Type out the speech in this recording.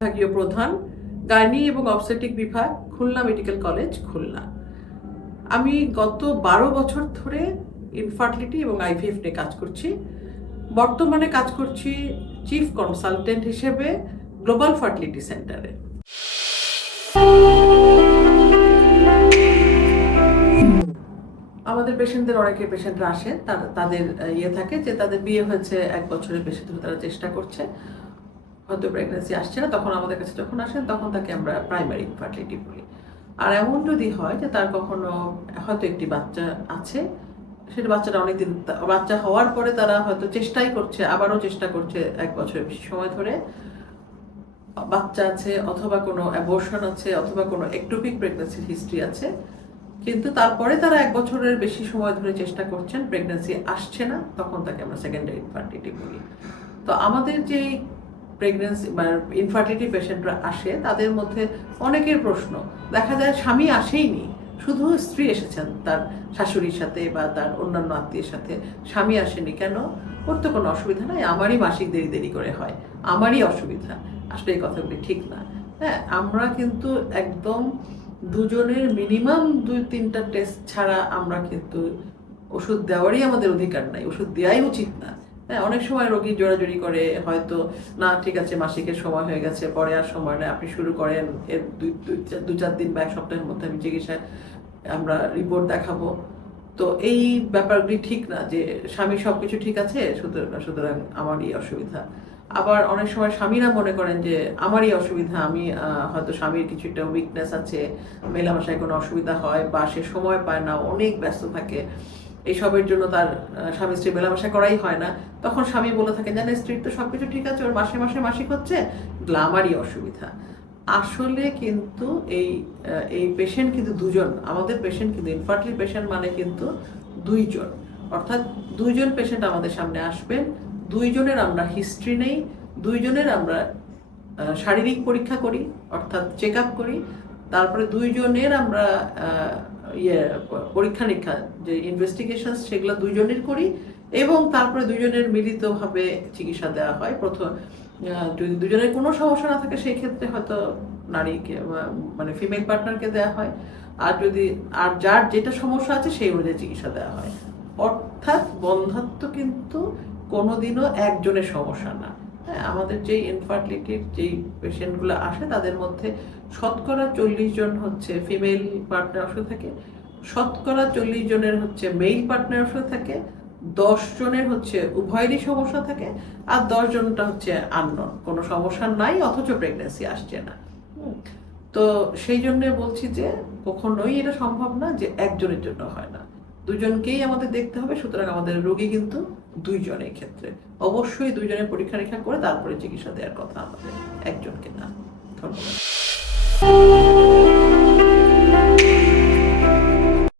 বিভাগীয় প্রধান, গাইনি এবং অবস্টেট্রিক বিভাগ, খুলনা মেডিকেল কলেজ, খুলনা। আমি গত 12 বছর ধরে ইনফার্টিলিটি এবং আইভিএফ নিয়ে কাজ করছি। বর্তমানে কাজ করছি চিফ কনসালটেন্ট হিসেবে গ্লোবাল ফার্টিলিটি সেন্টারে। আমাদের পেশেন্টরা আসে, তাদের থাকে যে তাদের বিয়ে হয়েছে 1 বছরের বেশি ধরে, তারা চেষ্টা করছে, হয়তো প্রেগনেন্সি আসছে না, তখন আমাদের কাছে যখন আসেন তখন তাকে আমরা প্রাইমারি ইনফার্টিলিটি বলি। আর এমন যদি হয় যে তার কখনো হয়তো একটি বাচ্চা আছে, সেটা বাচ্চাটা অনেকদিন, বাচ্চা হওয়ার পরে তারা হয়তো চেষ্টাই করছে, আবারও চেষ্টা করছে 1 বছরের বেশি সময় ধরে, বাচ্চা আছে অথবা কোনো অ্যাবর্শন আছে অথবা কোনো একটোপিক প্রেগনেন্সির হিস্ট্রি আছে, কিন্তু তারপরে তারা 1 বছরের বেশি সময় ধরে চেষ্টা করছেন, প্রেগনেন্সি আসছে না, তখন তাকে আমরা সেকেন্ডারি ইনফার্টিলিটি বলি। তো আমাদের যে প্রেগনেন্সি বা ইনফার্টিলিটি পেশেন্টরা আসে, তাদের মধ্যে অনেকের প্রশ্ন, দেখা যায় স্বামী আসেইনি, শুধু স্ত্রী এসেছেন তার শাশুড়ির সাথে বা তার অন্যান্য আত্মীয়ের সাথে, স্বামী আসেনি কেন? ওর তো কোনো অসুবিধা নাই, আমারই মাসিক দেরি দেরি করে হয়, আমারই অসুবিধা। আসলে এই কথাগুলি ঠিক না। হ্যাঁ, আমরা কিন্তু একদম দুজনের মিনিমাম 2-3টা টেস্ট ছাড়া আমরা কিন্তু ওষুধ দেওয়ারই আমাদের অধিকার নাই, ওষুধ দেওয়াই উচিত না। হ্যাঁ, অনেক সময় রোগী জোরাজুরি করে, হয়তো না ঠিক আছে মাসিকের সময় হয়ে গেছে, পরে আর সময় নেই, আপনি শুরু করেন, এর 2-4 দিন বা 1 সপ্তাহের মধ্যে আমি চিকিৎসায় আমরা রিপোর্ট দেখাবো। তো এই ব্যাপারগুলি ঠিক না যে স্বামী সবকিছু ঠিক আছে সুতরাং আমারই অসুবিধা। আবার অনেক সময় স্বামীরা মনে করেন যে আমারই অসুবিধা, আমি হয়তো স্বামীর কিছু একটা উইকনেস আছে, মেলামেশায় কোনো অসুবিধা হয় বা সে সময় পায় না, অনেক ব্যস্ত থাকে, এইসবের জন্য তার স্বামী স্ত্রী মেলামেশা করাই হয় না। তখন স্বামী বলে থাকেন, জানেন স্ত্রীর তো সবকিছু ঠিক আছে, ওর মাসে মাসে মাসিক হচ্ছে, আমারই অসুবিধা। আসলে কিন্তু এই পেশেন্ট কিন্তু দুজন, আমাদের পেশেন্ট কিন্তু ইনফার্টিলিটি পেশেন্ট মানে কিন্তু 2 জন, অর্থাৎ 2 জন পেশেন্ট আমাদের সামনে আসবেন, 2 জনের আমরা হিস্ট্রি নেই, 2 জনের আমরা শারীরিক পরীক্ষা করি, অর্থাৎ চেক আপ করি, তারপরে 2 জনের আমরা পরীক্ষা নিরীক্ষা যে ইনভেস্টিগেশন সেগুলো 2 জনের করি, এবং তারপরে 2 জনের মিলিতভাবে চিকিৎসা দেওয়া হয়। প্রথম যদি 2 জনের কোনো সমস্যা না থাকে, সেই ক্ষেত্রে হয়তো নারীকে মানে ফিমেল পার্টনারকে দেওয়া হয়, আর যার যেটা সমস্যা আছে সেই অনুযায়ী চিকিৎসা দেওয়া হয়। অর্থাৎ বন্ধাত্ব কিন্তু কোনোদিনও একজনের সমস্যা না। হ্যাঁ, আমাদের যেই ইনফার্টিলিটির যেই পেশেন্টগুলো আসে, তাদের মধ্যে শতকরা 40 জন হচ্ছে ফিমেল পার্টনার অসুখ থাকে, শতকরা 40 জনের হচ্ছে মেল পার্টনার অসুখ থাকে, 10 জনের হচ্ছে উভয়েরই সমস্যা থাকে, আর 10 জনটা হচ্ছে আননোন, কোনো সমস্যা নাই অথচ প্রেগনেন্সি আসছে না। তো সেই জন্য বলছি যে কখনোই এটা সম্ভব না যে একজনের জন্য হয় না, 2 জনকেই আমাদের দেখতে হবে। সুতরাং আমাদের রোগী কিন্তু 2 জন, এই ক্ষেত্রে অবশ্যই 2 জনের পরীক্ষা নিরীক্ষা করে তারপরে চিকিৎসা দেওয়ার কথা আমাদের, একজনকে না। ধন্যবাদ।